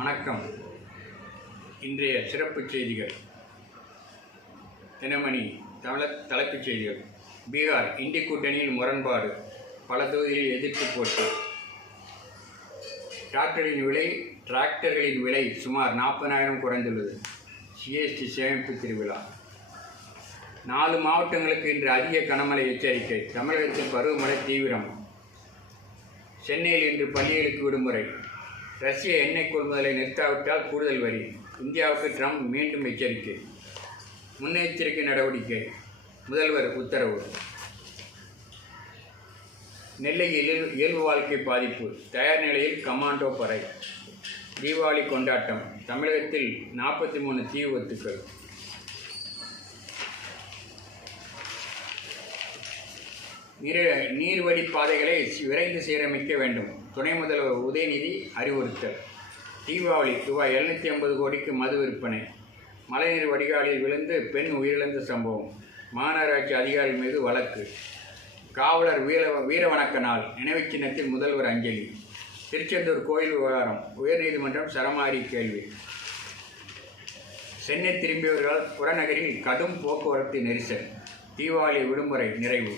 வணக்கம். இன்றைய சிறப்பு செய்திகள். தினமணி தலைப்புச் செய்திகள். பீகார் இந்தி கூட்டணியில் முரண்பாடு, பல தொகுதிகளில் எதிர்ப்பு போட்டு. டிராக்டர்களின் விலை சுமார் 40,000 குறைந்துள்ளது. ஜிஎஸ்டி சேமிப்பு திருவிழா. 4 மாவட்டங்களுக்கு இன்று அதிக கனமழை எச்சரிக்கை. தமிழகத்தில் பருவமழை தீவிரம். சென்னையில் இன்று பள்ளிகளுக்கு விடுமுறை. ரஷ்ய எண்ணெய் கொள்முதலை நிறுத்தாவிட்டால் கூடுதல் வரி. இந்தியாவுக்கு ட்ரம்ப் மீண்டும் எச்சரிக்கை. முன்னெச்சரிக்கை நடவடிக்கை, முதல்வர் உத்தரவு. நெல்லையில் இயல்பு வாழ்க்கை பாதிப்பு, தயார் நிலையில் கமாண்டோ படை. தீபாவளி கொண்டாட்டம். தமிழகத்தில் 43 தீ விபத்துக்கள். நீர்வழி பாதைகளை விரைந்து சீரமைக்க வேண்டும். துணை முதல்வர் உதயநிதி அறிவுறுத்தல். தீபாவளி ரூபாய் 750 கோடிக்கு மது விற்பனை. மழைநீர் வடிகாலில் விழுந்து பெண் உயிரிழந்த சம்பவம். மாநகராட்சி அதிகாரிகள் மீது வழக்கு. காவலர் வீரவணக்க நாள் நினைவு சின்னத்தில் முதல்வர் அஞ்சலி. திருச்செந்தூர் கோயில் விவகாரம், உயர்நீதிமன்றம் சரமாரி கேள்வி. சென்னை திரும்பியவர்களால் புறநகரில் கடும் போக்குவரத்து நெரிசல். தீபாவளி விடுமுறை நிறைவு.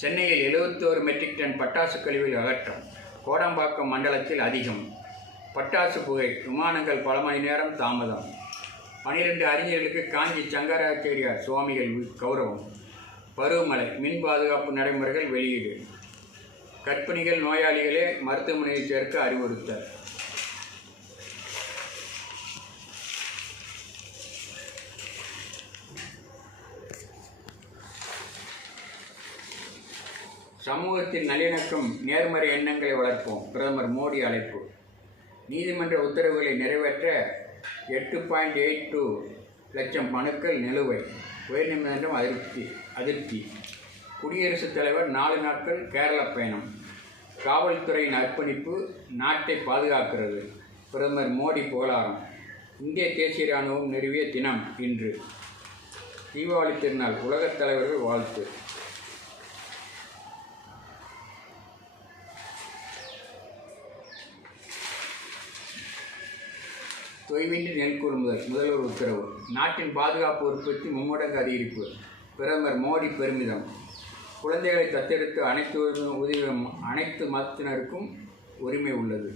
சென்னையில் 71 மெட்ரிக் டன் பட்டாசு கழிவுகள் அகற்றம். கோடம்பாக்கம் மண்டலத்தில் அதிகம். பட்டாசு புகை. விமானங்கள் பல மணி நேரம் தாமதம். 12 அறிஞர்களுக்கு காஞ்சி சங்கராச்சாரியார் சுவாமிகள் கௌரவம். பருவமழை. மின் பாதுகாப்பு நடைமுறைகள் வெளியீடு. கர்ப்பிணிகள் நோயாளிகளே மருத்துவமனையில் சேர்க்க அறிவுறுத்தல். சமூகத்தில் நல்லிணக்கம், நேர்மறை எண்ணங்களை வளர்ப்போம். பிரதமர் மோடி அழைப்பு. நீதிமன்ற உத்தரவுகளை நிறைவேற்ற 8.82 லட்சம் மனுக்கள் நிலுவை. உயர்நீதிமன்றம் அதிருப்தி. குடியரசுத் தலைவர் 4 நாட்கள் கேரள பயணம். காவல்துறையின் அர்ப்பணிப்பு நாட்டை பாதுகாக்கிறது. பிரதமர் மோடி புகழாரம். இந்திய தேசிய இராணுவம் நிறுவிய தினம் இன்று. தீபாவளி திருநாள், உலகத் தலைவர்கள் வாழ்த்து. தொய்வின்றி நெல் கொள்முதல், முதல்வர் உத்தரவு. நாட்டின் பாதுகாப்பு உற்பத்தி மும்மடங்கு அதிகரிப்பு. பிரதமர் மோடி பெருமிதம். குழந்தைகளை தத்தெடுத்து அனைத்து மதத்தினருக்கும் உரிமை உள்ளது.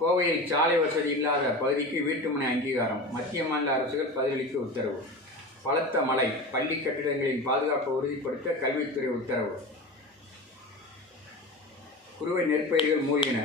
கோவையில் சாலை வசதி இல்லாத பகுதிக்கு வீட்டுமனை அங்கீகாரம். மத்திய மாநில அரசுகள் பதிலளிக்க உத்தரவு. பலத்த மழை. பள்ளி கட்டிடங்களின் பாதுகாப்பை உறுதிப்படுத்த கல்வித்துறை உத்தரவு. குறுவை நெற்பயிர்கள் மூழ்கின.